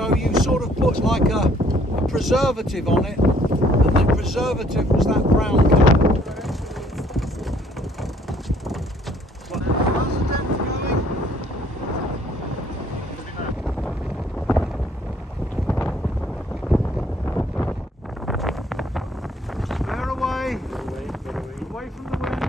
So you sort of put like a preservative on it, and the preservative was that brown colour. How's the depth going? Bear away. Away from the wind.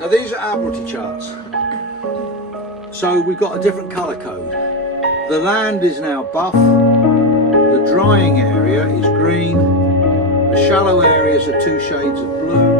Now these are Admiralty charts, so we've got a different colour code. The land is now buff, the drying area is green, the shallow areas are 2 shades of blue.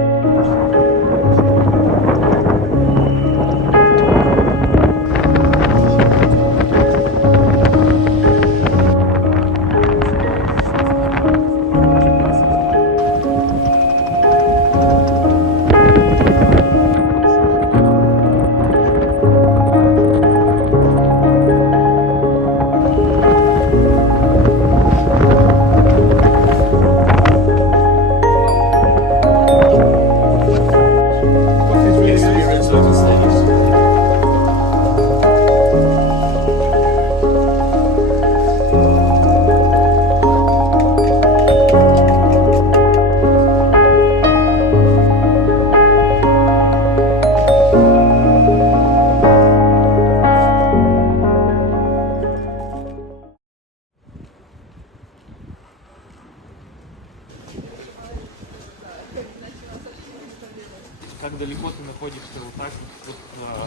Как далеко ты находишься вот так вот,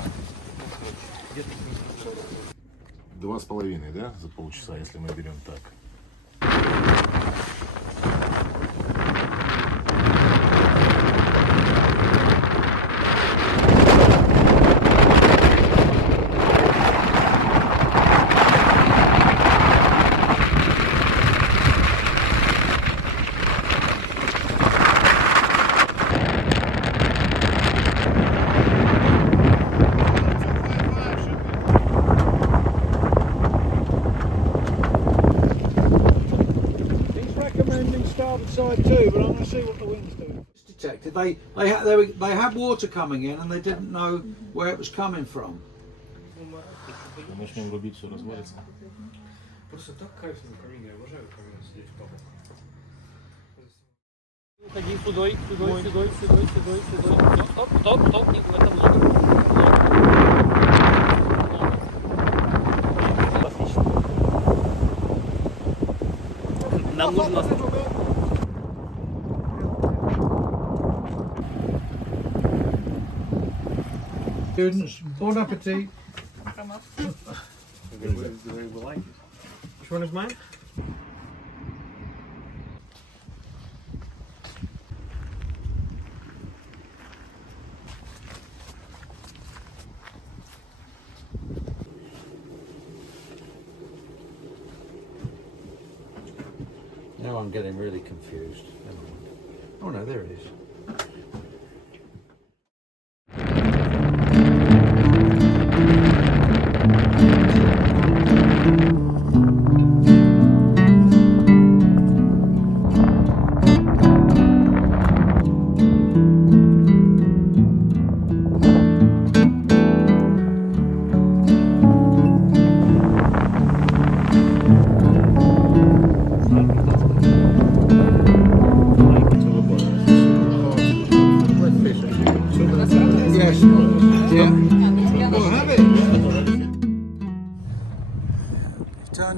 где-то 2,5, да, за полчаса, если мы берем так. Side too, but I'm going to see what the wind's doing. It's detected. They had water coming in and they didn't know where it was coming from. Начнем рубить, все развалится. Просто так кайф на камине, я обожаю камин сидеть в папу. Уходи сюдой, сюдой. Стоп, не в этом много. Отлично. Нам нужно... Students, bon appetit. Which one is mine? Now I'm getting really confused. Never mind. Oh no, there it is.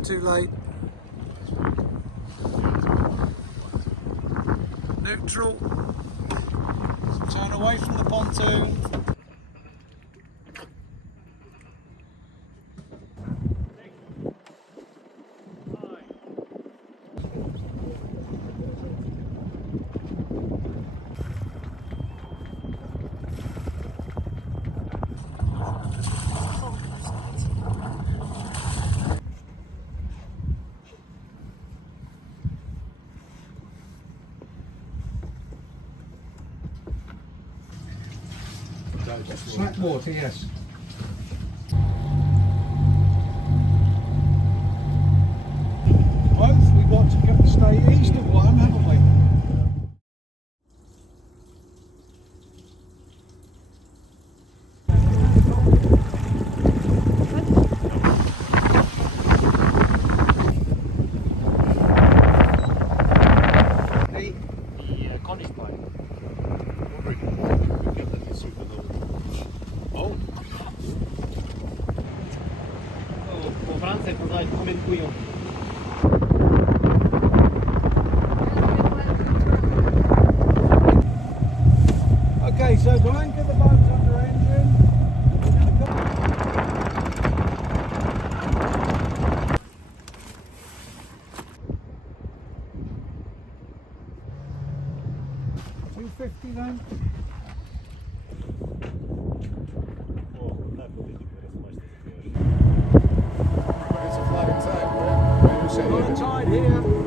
Too late. Neutral. Turn away from the pontoon. Slack water, yes. Франція казати коментуємо. Okay, so to anchor the boat under engine. 250 then. It's a flat inside, right? Got a tide here.